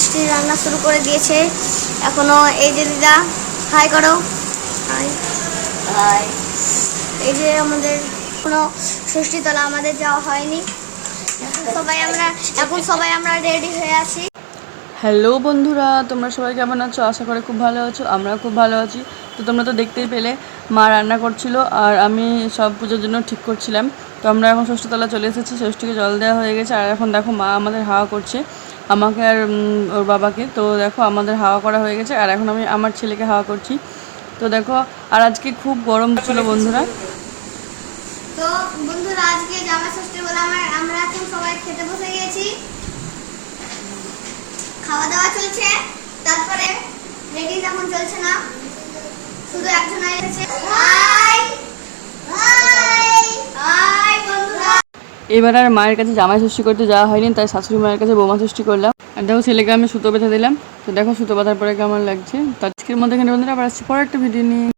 ষষ্ঠী রান্না শুরু করে দিয়েছে এখনো। এই যে দিদা হাই করো, হাই হাই। এই যে আমাদের কোনো ষষ্ঠীতলা আমাদের যাওয়া হয়নি, এখন সবাই আমরা রেডি হয়ে আছি। হ্যালো বন্ধুরা, তোমরা সবাই কেমন আছো? আশা করি খুব ভালো আছো, আমরা খুব ভালো আছি। তো তোমরা তো দেখতেই পেলে মা রান্না করছিল আর আমি সব পুজোর জন্য ঠিক করছিলাম। তো আমরা এখন ষষ্ঠীতলা চলে এসেছি, ষষ্ঠীকে জল দেওয়া হয়ে গেছে। আর এখন দেখো মা আমাদের হাওয়া করছে, আমাকে আর ওর বাবাকে। তো দেখো আমাদের হাওয়া করা হয়ে গেছে আর এখন আমি আমার ছেলেকে হাওয়া করছি। তো দেখো, আর আজকে খুব গরম ছিল বন্ধুরা। তো বন্ধুরা আজকে জামাই ষষ্ঠী বলে আমরা এখন সবাই খেতে বসে গেছি, খাওয়া দাওয়া চলছে। তারপরে রেডি যখন চলছে না, শুধু একজন এসেছে। হাই হাই হাই বন্ধুরা। এবার আর মায়ের কাছে জামাই ষষ্ঠী করতে যাওয়া হয়নি, তাই শাশুড়ি মায়ের কাছে বোমা ষষ্ঠী করলাম। আর দেখো ছেলেকে আমি সুতো বেঁধে দিলাম। তো দেখো সুতো বাঁধার পরে কেমন লাগছে। তো আজকের মধ্যে এখানে বন্ধুরা আবার আসছি পরে একটা ভিডিও নিয়ে।